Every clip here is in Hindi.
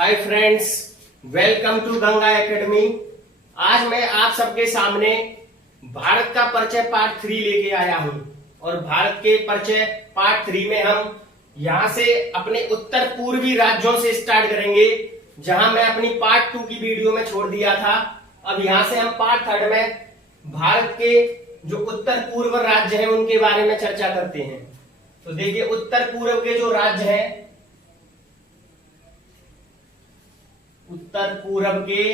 Hi friends, welcome to Ganga academy. आज मैं आप सबके सामने भारत का परिचय पार्ट 3 लेके आया हूं और भारत के परिचय पार्ट 3 में हम यहां से अपने उत्तर पूर्वी राज्यों से स्टार्ट करेंगे, जहां मैं अपनी पार्ट 2 की वीडियो में छोड़ दिया था। अब यहां से हम पार्ट 3 में भारत के जो उत्तर पूर्व राज्य हैं उनके बारे में चर्चा करते हैं। तो देखिए, उत्तर पूर्व के जो राज्य हैं, उत्तर पूर्व के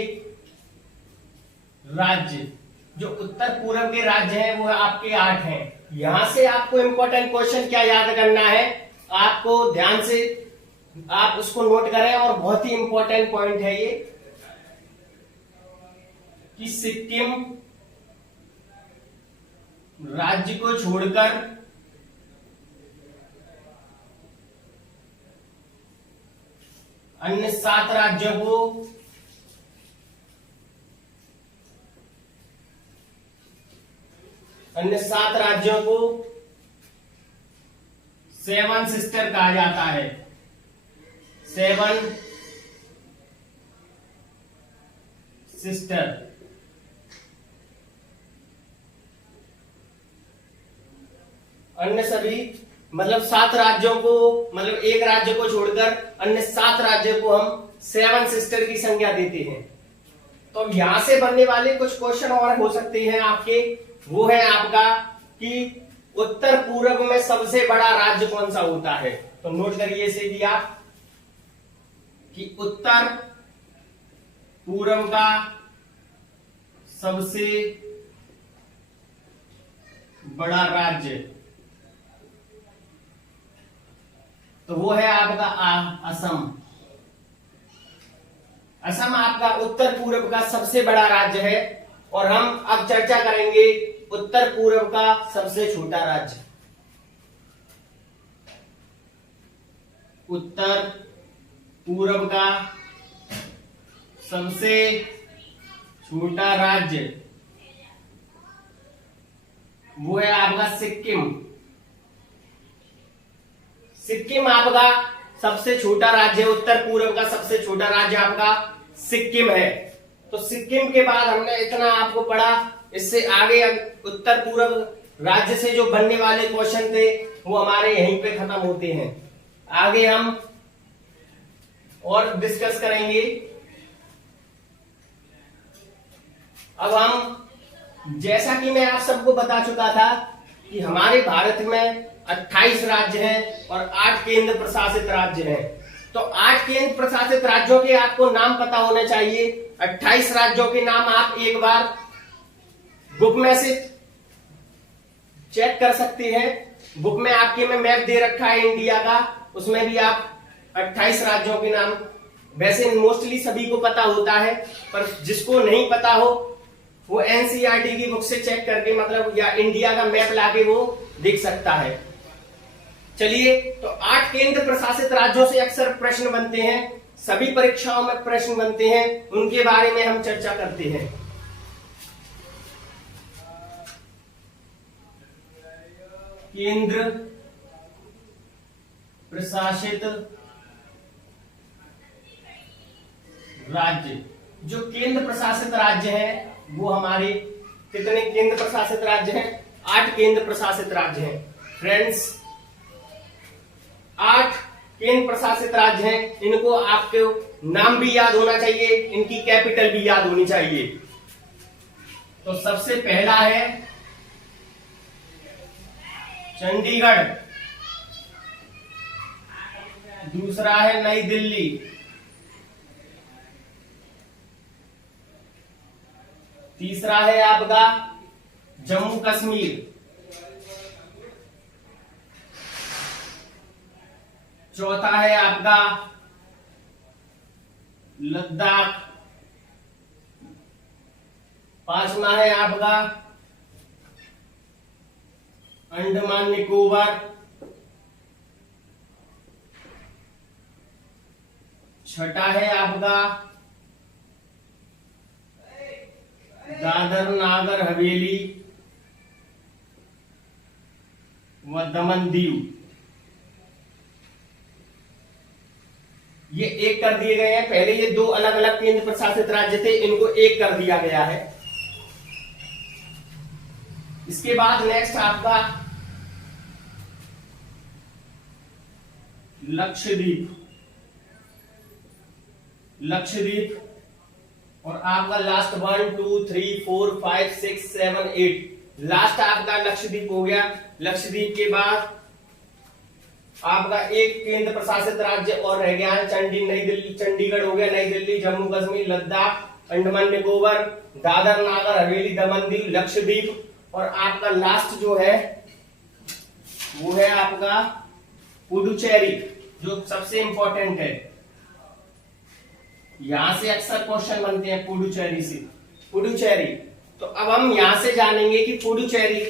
राज्य, जो उत्तर पूर्व के राज्य हैं वो आपके 8 हैं। यहां से आपको इंपॉर्टेंट क्वेश्चन क्या याद करना है, आपको ध्यान से आप उसको नोट करें। और बहुत ही इंपॉर्टेंट पॉइंट है ये कि सिक्किम राज्य को छोड़कर अन्य 7 राज्यों को सेवन सिस्टर कहा जाता है। 7 सिस्टर। अन्य सभी मतलब 7 राज्यों को, मतलब एक राज्य को छोड़कर अन्य 7 राज्यों को हम 7 सिस्टर की संज्ञा देते हैं। तो यहां से बनने वाले कुछ क्वेश्चन और हो सकते हैं आपके। वो है आपका कि उत्तर पूर्व में सबसे बड़ा राज्य कौन सा होता है। तो नोट करिए इसे भी आप कि उत्तर पूर्व का सबसे बड़ा राज्य, तो वो है आपका असम। असम आपका उत्तर पूर्व का सबसे बड़ा राज्य है। और हम अब चर्चा करेंगे उत्तर पूर्व का सबसे छोटा राज्य। उत्तर पूर्व का सबसे छोटा राज्य वो है आपका सिक्किम। सिक्किम आपका सबसे छोटा राज्य है। उत्तर पूर्व का सबसे छोटा राज्य आपका सिक्किम है। तो सिक्किम के बाद हमने इतना आपको पढ़ा। इससे आगे उत्तर पूर्व राज्य से जो बनने वाले क्वेश्चन थे वो हमारे यहीं पे खत्म होते हैं। आगे हम और डिस्कस करेंगे। अब हम, जैसा कि मैं आप सबको बता चुका था कि हमारे भारत में 28 राज्य हैं और 8 केंद्र प्रशासित राज्य हैं। तो 8 केंद्र प्रशासित राज्यों के आपको नाम पता होने चाहिए। 28 राज्यों के नाम आप एक बार बुक में से चेक कर सकते हैं। बुक में आपके में मैप दे रखा है इंडिया का, उसमें भी आप 28 राज्यों के नाम, वैसे मोस्टली सभी को पता होता है, पर जिसको नहीं पता हो वो एनसीईआरटी की बुक से चेक करके, मतलब या इंडिया का मैप लाके वो देख सकता है। चलिए, तो 8 केंद्र प्रशासित राज्यों से अक्सर प्रश्न बनते हैं, सभी परीक्षाओं में प्रश्न बनते हैं, उनके बारे में हम चर्चा करते हैं। केंद्र प्रशासित राज्य, जो केंद्र प्रशासित राज्य हैं वो हमारे कितने केंद्र प्रशासित राज्य हैं? 8 केंद्र प्रशासित राज्य हैं फ्रेंड्स। 8 केंद्र प्रशासित राज्य हैं। इनको आपको नाम भी याद होना चाहिए, इनकी कैपिटल भी याद होनी चाहिए। तो सबसे पहला है चंडीगढ़, दूसरा है नई दिल्ली, तीसरा है आपका जम्मू कश्मीर, चौथा है आपका लद्दाख, पांचवा है आपका अंडमान निकोबार, छठा है आपका दादर नागर हवेली व दमन दीव। ये एक कर दिए गए हैं। पहले ये दो अलग अलग केंद्र प्रशासित राज्य थे, इनको एक कर दिया गया है। इसके बाद नेक्स्ट आपका लक्षद्वीप। लक्षद्वीप और आपका लास्ट 1 2 3 4 5 6 7 8 लास्ट आपका लक्षद्वीप हो गया। लक्षद्वीप के बाद आपका एक केंद्र प्रशासित राज्य और रह गया है, नई दिल्ली, चंडीगढ़ हो गया, नई दिल्ली, जम्मू कश्मीर, लद्दाख, अंडमान निकोबार, दादर नागर हवेली, दमन दीव, लक्षद्वीप और आपका लास्ट जो है वो है आपका पुडुचेरी, जो सबसे इंपॉर्टेंट है। यहां से अक्सर क्वेश्चन बनते हैं पुडुचेरी से। पुडुचेरी, तो अब हम यहां से जानेंगे कि पुडुचेरी,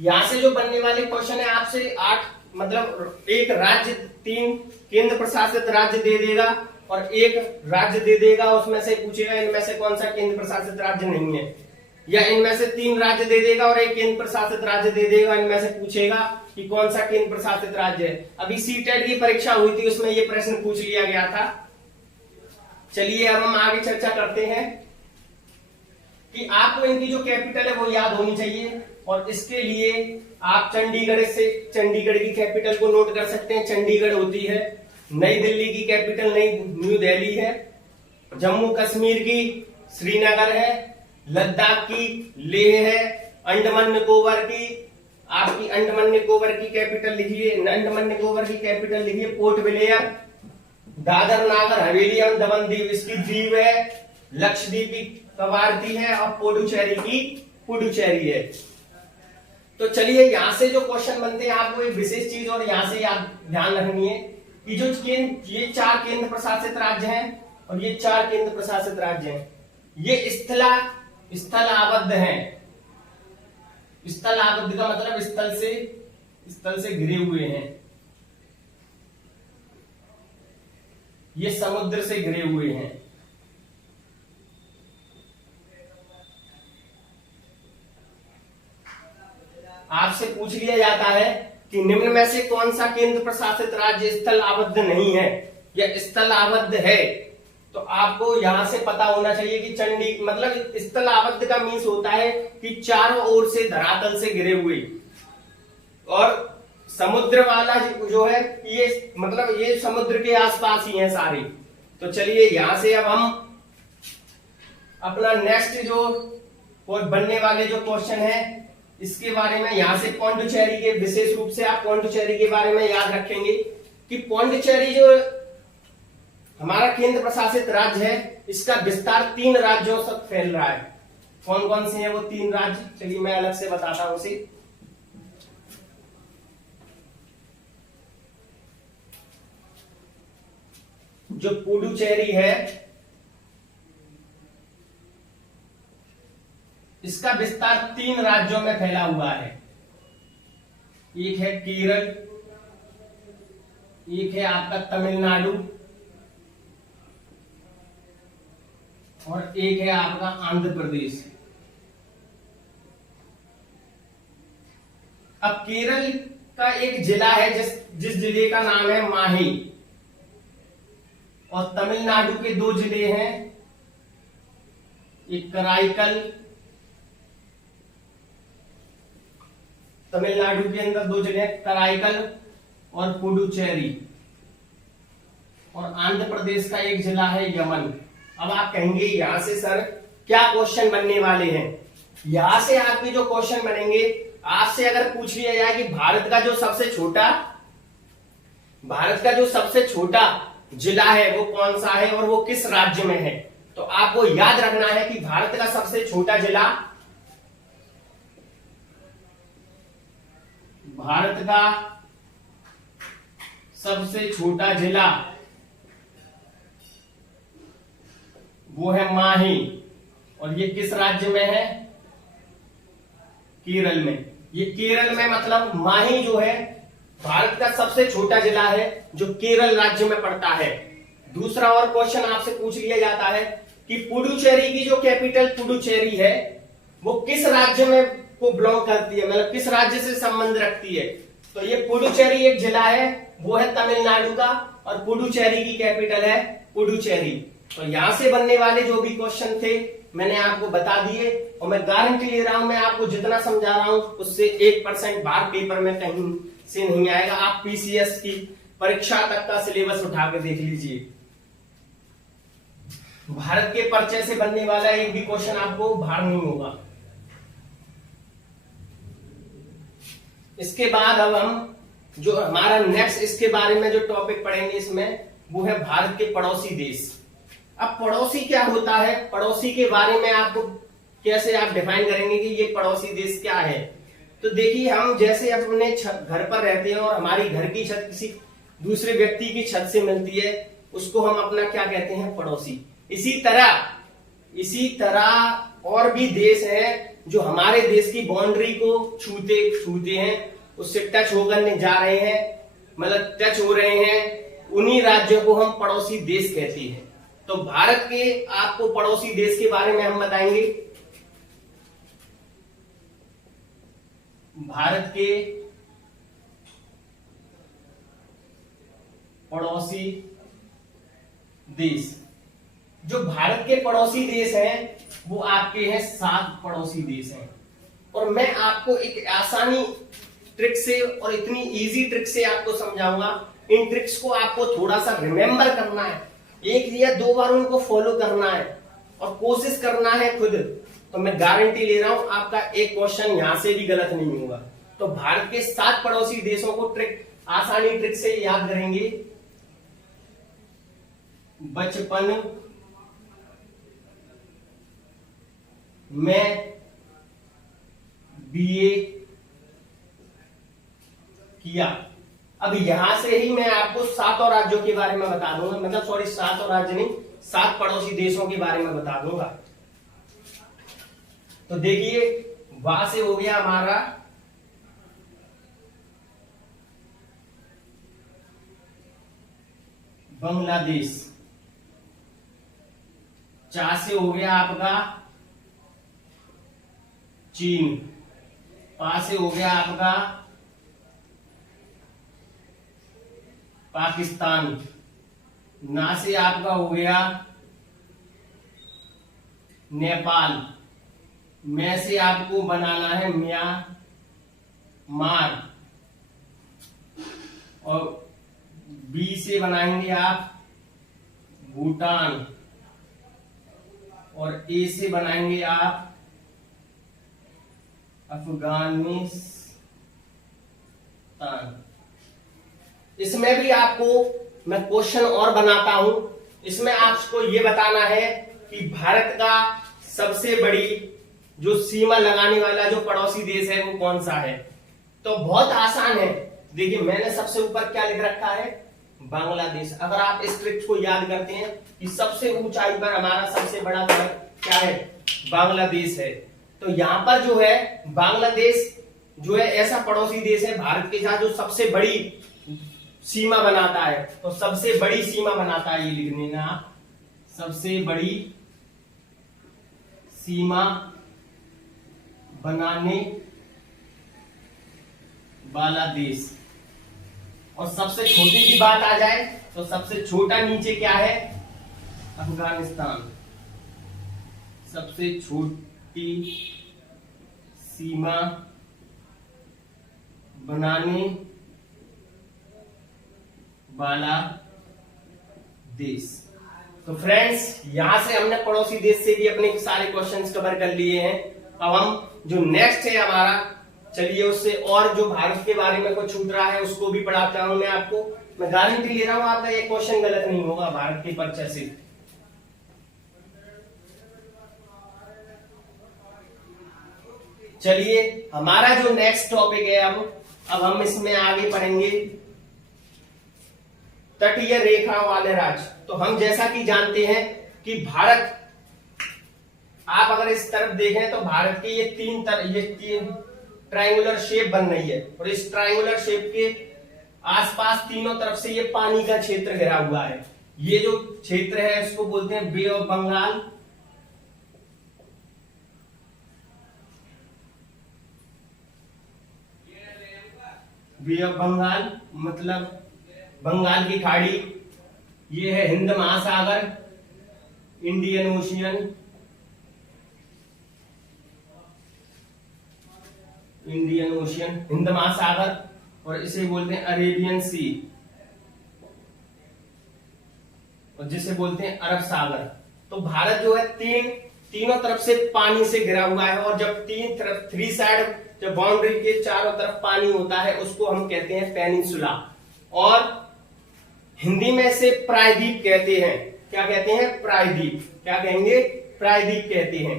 यहां से जो बनने वाले क्वेश्चन है आपसे 8 मतलब एक राज्य 3 केंद्र प्रशासित राज्य दे देगा और एक राज्य दे देगा, उसमें से पूछेगा इनमें से कौन सा केंद्र प्रशासित राज्य नहीं है, या इनमें से 3 राज्य दे देगा और एक केंद्र प्रशासित राज्य दे देगा, इनमें से पूछेगा कि कौन सा केंद्र प्रशासित राज्य है। अभी सीटेट की परीक्षा हुई थी, उसमें ये प्रश्न पूछ लिया गया था। चलिए अब हम आगे चर्चा करते हैं कि आपको इनकी जो कैपिटल है वो याद होनी चाहिए, और इसके लिए आप चंडीगढ़ की कैपिटल को नोट कर सकते हैं। चंडीगढ़ होती है। नई दिल्ली की कैपिटल न्यू दिल्ली है। जम्मू कश्मीर की श्रीनगर है। लद्दाख की लेह है। अंडमान निकोबार की कैपिटल लिखिए, अंडमान निकोबार की कैपिटल लिखिए पोर्ट ब्लेयर। दादर नागर हवेली और दमन दीव इसकी द्वीप है। लक्षद्वीप की कवारती है और पुडुचेरी की पुडुचेरी है। तो चलिए यहां से जो क्वेश्चन बनते हैं आपको एक विशेष चीज और यहां से याद ध्यान रखनी है कि जो ये 4 केंद्र प्रशासित राज्य हैं और ये 4 केंद्र प्रशासित राज्य हैं, ये स्थलाबद्ध हैं। स्थलाबद्ध का मतलब स्थल से घिरे हुए हैं। ये समुद्र से घिरे हुए हैं। आपसे पूछ लिया जाता है कि निम्न में से कौन सा केंद्र प्रशासित राज्य स्थलाबद्ध नहीं है या स्थलाबद्ध है, तो आपको यहां से पता होना चाहिए कि मतलब स्थलाबद्ध का मीन्स होता है कि चारों ओर से धरातल से घिरे हुए, और समुद्र वाला जो है ये मतलब ये समुद्र के आसपास ही है सारे। तो चलिए यहां से अब हम अपना नेक्स्ट जो बनने वाले जो क्वेश्चन है इसके बारे में, यहां से पौंडुचेरी के विशेष रूप से आप पौंडुचेरी के बारे में याद रखेंगे कि पौंडुचेरी जो हमारा केंद्र प्रशासित राज्य है, इसका विस्तार 3 राज्यों तक फैल रहा है। कौन कौन से हैं वो 3 राज्य, चलिए मैं अलग से बताता हूं उसे। जो पुडुचेरी है इसका विस्तार 3 राज्यों में फैला हुआ है। एक है केरल, एक है आपका तमिलनाडु और एक है आपका आंध्र प्रदेश। अब केरल का एक जिला है जिस जिले का नाम है माही, और तमिलनाडु के 2 जिले हैं, एक कराईकल, तमिलनाडु के अंदर 2 जिले कराईकल और पुडुचेरी, और आंध्र प्रदेश का एक जिला है यमन। अब आप कहेंगे यहां से सर क्या क्वेश्चन बनने वाले हैं। यहां से आपके जो क्वेश्चन बनेंगे, आपसे अगर पूछ लिया जाए कि भारत का जो सबसे छोटा जिला है वो कौन सा है और वो किस राज्य में है, तो आपको याद रखना है कि भारत का सबसे छोटा जिला वो है माही, और ये किस राज्य में है, केरल में। ये केरल में मतलब माही जो है भारत का सबसे छोटा जिला है जो केरल राज्य में पड़ता है। दूसरा और क्वेश्चन आपसे पूछ लिया जाता है कि पुडुचेरी की जो कैपिटल पुडुचेरी है वो किस राज्य में को बिलोंग करती है, मतलब किस राज्य से संबंध रखती है, तो ये पुडुचेरी एक जिला है, वो है तमिलनाडु का, और पुडुचेरी की कैपिटल है पुडुचेरी। तो यहां से बनने वाले जो भी क्वेश्चन थे मैंने आपको बता दिए, और मैं गारंटी ले रहा हूं, मैं आपको जितना समझा रहा हूं उससे 1% बाहर पेपर में कहीं से नहीं आएगा। आप पीसीएस की परीक्षा तक का सिलेबस उठा के देख लीजिए, भारत के परिचय से बनने वाला एक भी क्वेश्चन आपको बाहर नहीं होगा। इसके बाद अब हम जो हमारा नेक्स्ट इसके बारे में जो टॉपिक पढ़ेंगे इसमें, वो है भारत के पड़ोसी देश। अब पड़ोसी क्या होता है, पड़ोसी के बारे में आपको कैसे आप डिफाइन करेंगे कि ये पड़ोसी देश क्या है। तो देखिए, हम जैसे अपने घर पर रहते हैं और हमारी घर की छत किसी दूसरे व्यक्ति की छत से मिलती है, उसको हम अपना क्या कहते हैं, पड़ोसी। इसी तरह और भी देश हैं जो हमारे देश की बाउंड्री को छूते हैं, उससे टच होकर जा रहे हैं, मतलब टच हो रहे हैं, उन्हीं राज्यों को हम पड़ोसी देश कहते हैं। तो भारत के आपको पड़ोसी देश के बारे में हम बताएंगे। भारत के पड़ोसी देश, जो भारत के पड़ोसी देश हैं वो आपके हैं 7 पड़ोसी देश हैं। और मैं आपको एक आसानी ट्रिक से और इतनी इजी ट्रिक से आपको समझाऊंगा। इन ट्रिक्स को आपको थोड़ा सा रिमेंबर करना है, 1 या 2 बार उनको फॉलो करना है और कोशिश करना है खुद। तो मैं गारंटी ले रहा हूं आपका एक क्वेश्चन यहां से भी गलत नहीं होगा। तो भारत के 7 पड़ोसी देशों को आसानी ट्रिक से याद करेंगे। बचपन में बीए किया। अब यहां से ही मैं आपको 7 और राज्यों के बारे में बता दूंगा, मतलब सॉरी 7 और राज्य नहीं, 7 पड़ोसी देशों के बारे में बता दूंगा। तो देखिए, वहां से हो गया हमारा बांग्लादेश, चा से हो गया आपका चीन, पा से हो गया आपका पाकिस्तान, ना से आपका हो गया नेपाल, मैं से आपको बनाना है म्यांमार, और बी से बनाएंगे आप भूटान, और ए से बनाएंगे आप अफगानिस्तान। इसमें भी आपको मैं क्वेश्चन और बनाता हूं। इसमें आपको यह बताना है कि भारत का सबसे बड़ी जो सीमा लगाने वाला जो पड़ोसी देश है वो कौन सा है। तो बहुत आसान है, देखिए मैंने सबसे ऊपर क्या लिख रखा है, बांग्लादेश। अगर आप इस ट्रिक को याद करते हैं कि सबसे ऊंचाई पर हमारा सबसे बड़ा क्या है, बांग्लादेश है। तो यहां पर जो है बांग्लादेश जो है ऐसा पड़ोसी देश है भारत के साथ जो सबसे बड़ी सीमा बनाता है। तो सबसे बड़ी सीमा बनाता है, ये लिख लेना, सबसे बड़ी सीमा बनाने वाला देश। और सबसे छोटी की बात आ जाए तो सबसे छोटा नीचे क्या है, अफगानिस्तान। सबसे छोटी सीमा बनाने वाला देश। तो फ्रेंड्स, यहां से हमने पड़ोसी देश से भी अपने सारे क्वेश्चंस कवर कर लिए हैं। अब हम जो नेक्स्ट है हमारा, चलिए उससे और जो भारत के बारे में कुछ छूट रहा है उसको भी पढ़ाता हूं मैं आपको। मैं गारंटी ले रहा हूं आपका ये क्वेश्चन गलत नहीं होगा भारत के परिचय से। चलिए हमारा जो नेक्स्ट टॉपिक है, अब हम इसमें आगे पढ़ेंगे तटीय रेखा वाले राज्य। तो हम जैसा कि जानते हैं कि भारत, आप अगर इस तरफ देखें तो भारत के ये तीन ट्रायंगुलर शेप बन रही है, और इस ट्रायंगुलर शेप के आसपास तीनों तरफ से ये पानी का क्षेत्र घिरा हुआ है। ये जो क्षेत्र है इसको बोलते हैं bay of Bengal, bay of Bengal मतलब बंगाल की खाड़ी, ये है Hind Mahasagar, Indian ocean, Indian ocean Hind Mahasagar, और इसे बोलते हैं अरेबियन सी, और जिसे बोलते हैं अरब सागर। तो भारत जो है तीनों तरफ से पानी से घिरा हुआ है, और जब तीन तरफ थ्री साइड जब बाउंड्री के चारों तरफ पानी होता है उसको हम कहते हैं पेनिनसुला, और हिंदी में से प्रायद्वीप कहते हैं। क्या कहते हैं? प्रायद्वीप। क्या कहेंगे? प्रायद्वीप कहते हैं।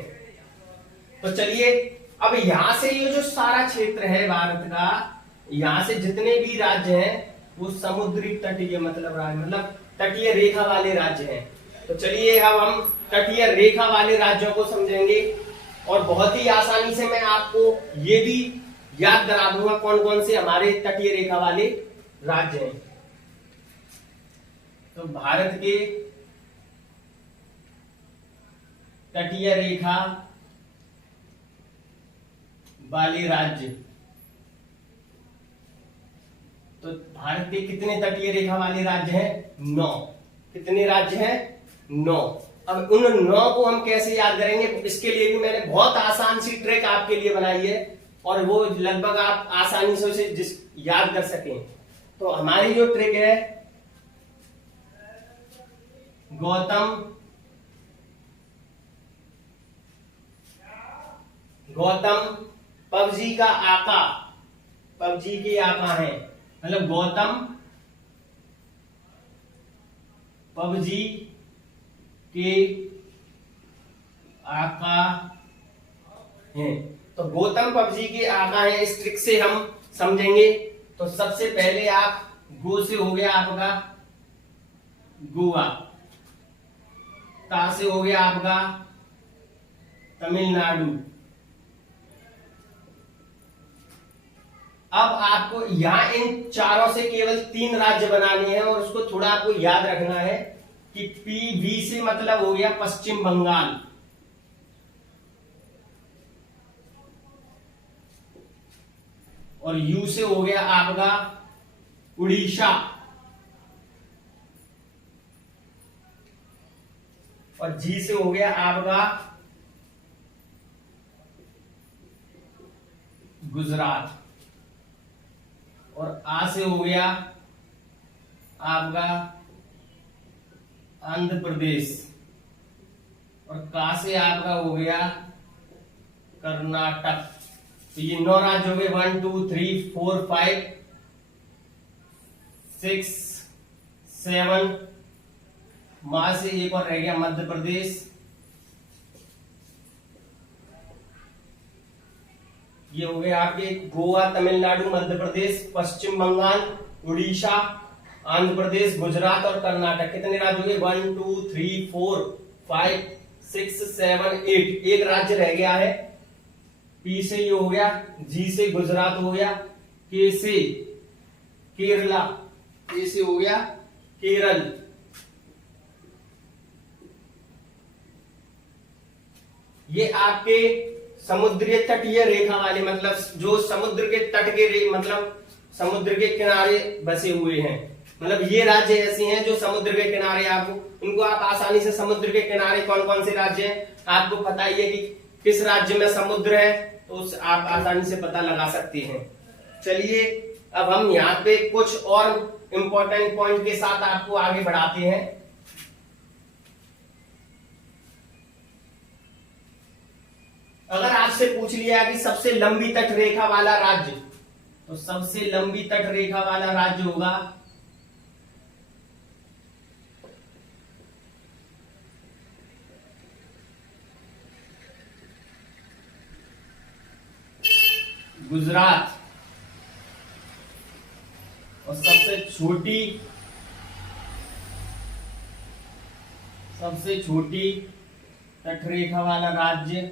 तो चलिए अब यहां से ये जो सारा क्षेत्र है भारत का, यहां से जितने भी राज्य हैं वो समुद्री तटीय मतलब तटीय रेखा वाले राज्य हैं। तो चलिए अब हम तटीय रेखा वाले राज्यों को समझेंगे, और बहुत ही आसानी से मैं आपको ये भी याद करा दूंगा कौन कौन से हमारे तटीय रेखा वाले राज्य हैं। तो भारत के तटीय रेखा वाले राज्य, तो भारत के कितने तटीय रेखा वाले राज्य हैं? 9। कितने राज्य हैं? 9। अब उन 9 को हम कैसे याद करेंगे? इसके लिए भी मैंने बहुत आसान सी ट्रिक आपके लिए बनाई है, और वो लगभग आप आसानी से उसे याद कर सकें। तो हमारी जो ट्रिक है, गौतम पबजी का आका, पबजी के आका है, मतलब गौतम पबजी के आका हैं। तो गौतम पबजी के आका हैं, इस ट्रिक से हम समझेंगे। तो सबसे पहले आप गो से हो गया आपका गोवा, ता से हो गया आपका तमिलनाडु। अब आपको यहां इन चारों से केवल 3 राज्य बनाने हैं, और उसको थोड़ा आपको याद रखना है कि पीवी से मतलब हो गया पश्चिम बंगाल, और यू से हो गया आपका उड़ीसा, और जी से हो गया आपका गुजरात, और आ से हो गया आपका आंध्र प्रदेश, और का से आपका हो गया कर्नाटक। तो ये 9 राज्य हो गए, 1 2 3 4 5 6 7। मां से एक और रह गया मध्य प्रदेश, ये हो गए आपके गोवा, तमिलनाडु, मध्य प्रदेश, पश्चिम बंगाल, उड़ीसा, आंध्र प्रदेश, गुजरात और कर्नाटक। कितने राज्य हो गए? 1 2 3 4 5 6 7 8। एक राज्य रह गया है, पी से ये हो गया, जी से गुजरात हो गया, के से केरला, ए से हो गया केरल। ये आपके समुद्री तटीय रेखा वाले, मतलब जो समुद्र के तट के मतलब समुद्र के किनारे बसे हुए हैं। मतलब ये राज्य ऐसे हैं जो समुद्र के किनारे, आपको इनको आप आसानी से समुद्र के किनारे कौन कौन से राज्य हैं आपको पता ही है कि किस राज्य में समुद्र है, तो आप आसानी से पता लगा सकते हैं। चलिए अब हम यहाँ पे कुछ और इंपॉर्टेंट पॉइंट के साथ आपको आगे बढ़ाते हैं। अगर आपसे पूछ लिया कि सबसे लंबी तट रेखा वाला राज्य, तो सबसे लंबी तट रेखा वाला राज्य होगा गुजरात, और सबसे छोटी तटरेखा वाला राज्य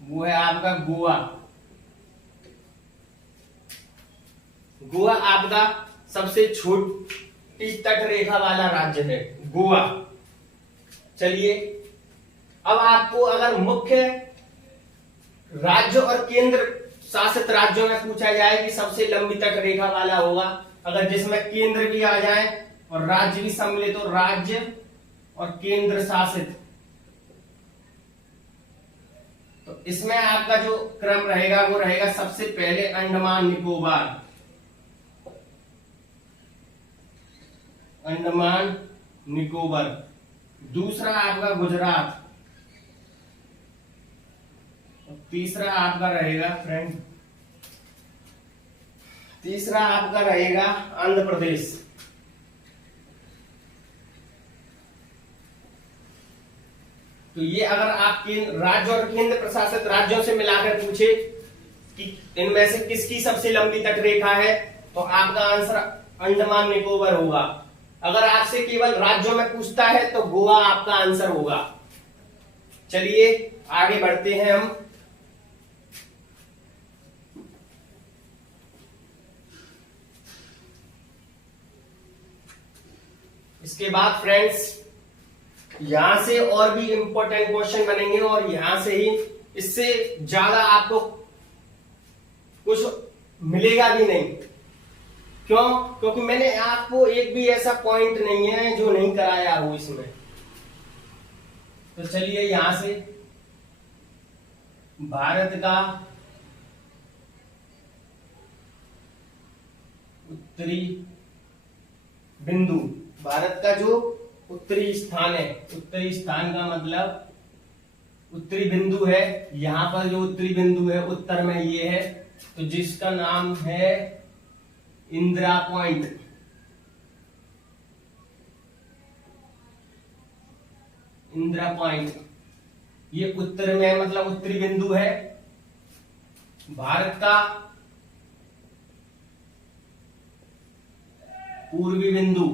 वो है आपका गोवा। गोवा आपका सबसे छोटी तटरेखा वाला राज्य है, गोवा। चलिए अब आपको अगर मुख्य राज्य और केंद्र शासित राज्यों में पूछा जाए कि सबसे लंबी तट रेखा वाला होगा, अगर जिसमें केंद्र भी आ जाए और राज्य भी सम्मिलित हो, राज्य और केंद्र शासित, तो इसमें आपका जो क्रम रहेगा वो रहेगा सबसे पहले अंडमान निकोबार, अंडमान निकोबार, दूसरा आपका गुजरात, तीसरा आपका रहेगा फ्रेंड, तीसरा आपका रहेगा आंध्र प्रदेश। तो ये अगर आप राज्य और केंद्र प्रशासित राज्यों से मिलाकर पूछे कि इनमें से किसकी सबसे लंबी तट रेखा है, तो आपका आंसर अंडमान निकोबार होगा। अगर आपसे केवल राज्यों में पूछता है तो गोवा आपका आंसर होगा। चलिए आगे बढ़ते हैं हम। इसके बाद फ्रेंड्स यहां से और भी इंपॉर्टेंट क्वेश्चन बनेंगे और यहां से ही इससे ज्यादा आपको कुछ मिलेगा भी नहीं। क्यों? क्योंकि मैंने आपको एक भी ऐसा पॉइंट नहीं है जो नहीं कराया हो इसमें। तो चलिए यहां से भारत का उत्तरी बिंदु, भारत का जो उत्तरी स्थान है, उत्तरी स्थान का मतलब उत्तरी बिंदु है, यहां पर जो उत्तरी बिंदु है उत्तर में ये है, तो जिसका नाम है इंदिरा पॉइंट। इंदिरा पॉइंट ये उत्तर में मतलब उत्तरी बिंदु है। भारत का पूर्वी बिंदु,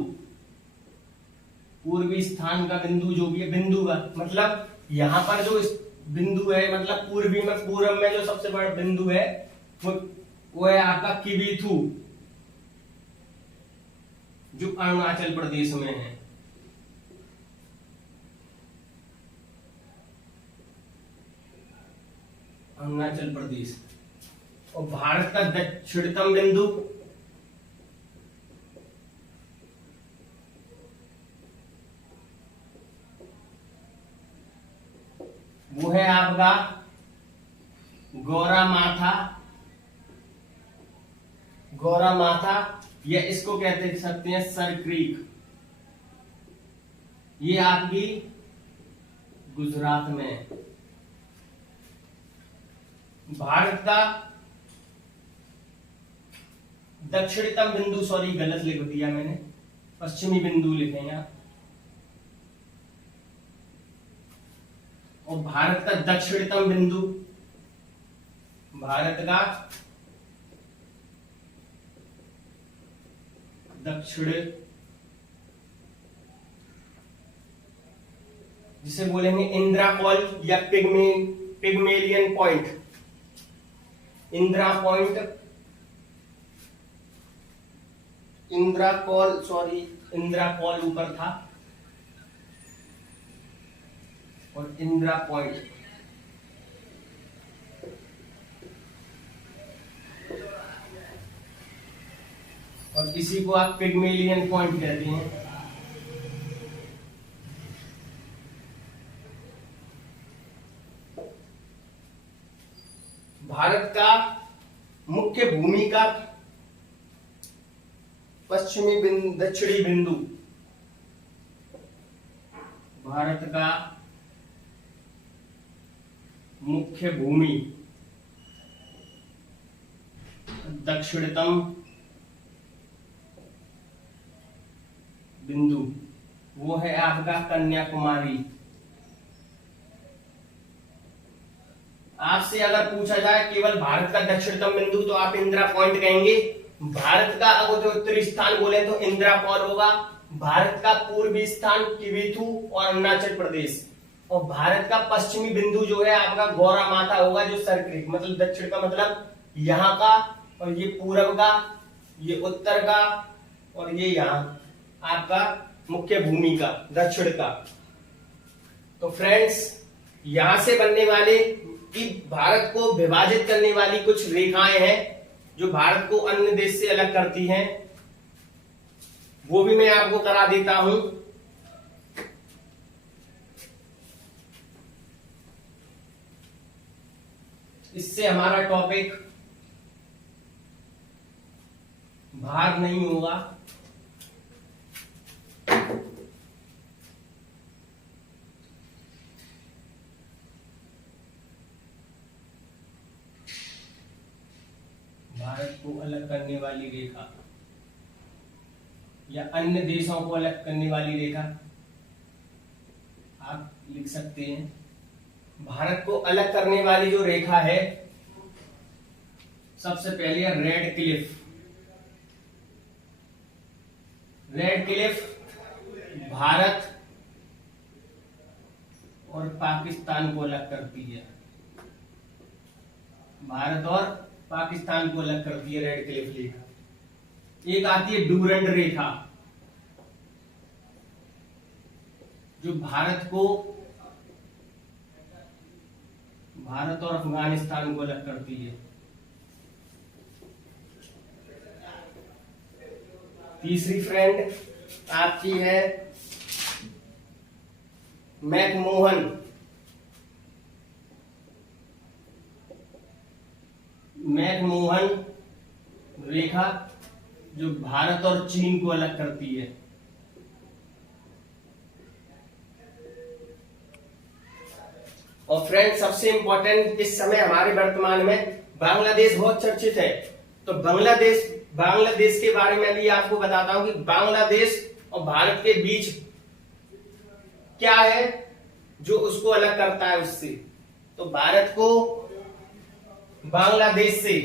पूर्वी स्थान का बिंदु जो भी है, बिंदु का मतलब यहां पर जो बिंदु है मतलब पूर्वी में, पूर्व में जो सबसे बड़ा बिंदु है वो है आपका किबिथु, जो अरुणाचल प्रदेश में है। अरुणाचल प्रदेश। और भारत का दक्षिणतम बिंदु वो है आपका गौरामाथा, गौरामाथा या इसको कहते सकते हैं सर क्रीक, ये आपकी गुजरात में है। भारत का दक्षिणतम बिंदु, सॉरी गलत लिख दिया मैंने, पश्चिमी बिंदु लिखेंगे आप। और भारत का दक्षिणतम बिंदु, भारत का दक्षिण, जिसे बोलेंगे इंदिरा कॉल या Pygmalion point. Indira point, Indira call, sorry Indira call ऊपर था और इंदिरा पॉइंट। और इसी को आप पिग्मेलियन पॉइंट कहते हैं। भारत का मुख्य भूमि का पश्चिमी बिंदु, दक्षिणी बिंदु, भारत का मुख्य भूमि दक्षिणतम बिंदु वो है आपका कन्याकुमारी। आपसे अगर पूछा जाए केवल भारत का दक्षिणतम बिंदु तो आप इंदिरा पॉइंट कहेंगे। भारत का अगर जो उत्तरी स्थान बोले तो इंदिरा कॉल होगा। भारत का पूर्वी स्थान किबिथु और अरुणाचल प्रदेश। और भारत का पश्चिमी बिंदु जो है आपका गौरामाथा होगा, जो सर क्रीक, मतलब दक्षिण का मतलब यहाँ का, और ये पूर्व का, ये उत्तर का, और ये यहाँ आपका मुख्य भूमि का दक्षिण का। तो फ्रेंड्स यहां से बनने वाले कि भारत को विभाजित करने वाली कुछ रेखाएं हैं जो भारत को अन्य देश से अलग करती हैं, वो भी मैं आपको करा देता हूं। इससे हमारा टॉपिक भार नहीं होगा। भारत को अलग करने वाली रेखा या अन्य देशों को अलग करने वाली रेखा आप लिख सकते हैं। भारत को अलग करने वाली जो रेखा है, सबसे पहले red Cliff. Red Cliff Bharat और पाकिस्तान को अलग करती है। भारत और पाकिस्तान को अलग करती है रेड क्लिफ रेखा। एक आती है डूरंड रेखा, जो भारत और अफगानिस्तान को अलग करती है। तीसरी फ्रेंड आपकी है मैकमोहन रेखा, जो भारत और चीन को अलग करती है। और फ्रेंड सबसे इंपॉर्टेंट, इस समय हमारे वर्तमान में बांग्लादेश बहुत चर्चित है, तो बांग्लादेश के बारे में भी आपको बताता हूं कि बांग्लादेश और भारत के बीच क्या है जो उसको अलग करता है उससे। तो भारत को बांग्लादेश से,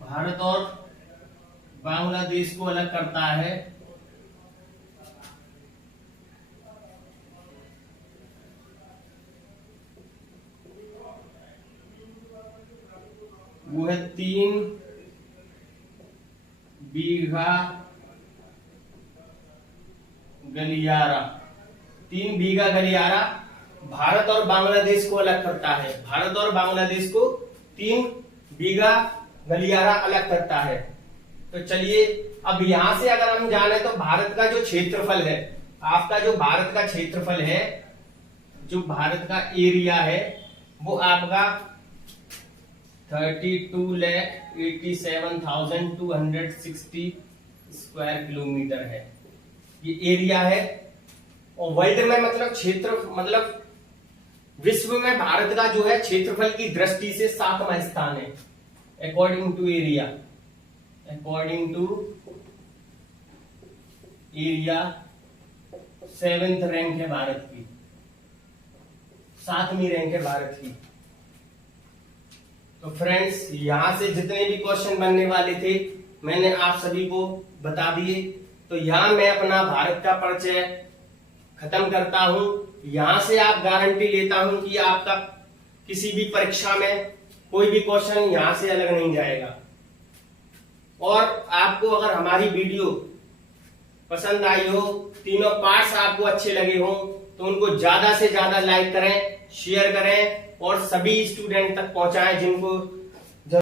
भारत और बांग्लादेश को अलग करता है वो है 3 बीघा गलियारा। 3 बीघा गलियारा भारत और बांग्लादेश को अलग करता है। भारत और बांग्लादेश को 3 बीघा गलियारा अलग करता है। तो चलिए अब यहां से अगर हम जाने तो भारत का जो क्षेत्रफल है, आपका जो भारत का क्षेत्रफल है, जो भारत का एरिया है, वो आपका 32,87,260 स्क्वायर किलोमीटर है। ये एरिया है। और वर्ल्ड में मतलब क्षेत्र, मतलब विश्व में भारत का जो है क्षेत्रफल की दृष्टि से 7वां स्थान है according to area. 7th rank है भारत की, 7वीं रैंक है भारत की। तो फ्रेंड्स यहां से जितने भी क्वेश्चन बनने वाले थे मैंने आप सभी को बता दिए। तो यहां मैं अपना भारत का परिचय खत्म करता हूं। यहां से आप गारंटी लेता हूं कि आपका किसी भी परीक्षा में कोई भी क्वेश्चन यहां से अलग नहीं जाएगा। और आपको अगर हमारी वीडियो पसंद आई हो, तीनों पार्ट्स आपको अच्छे लगे हो, तो उनको ज्यादा से ज्यादा लाइक करें, शेयर करें और सभी स्टूडेंट तक पहुंचाएं जिनको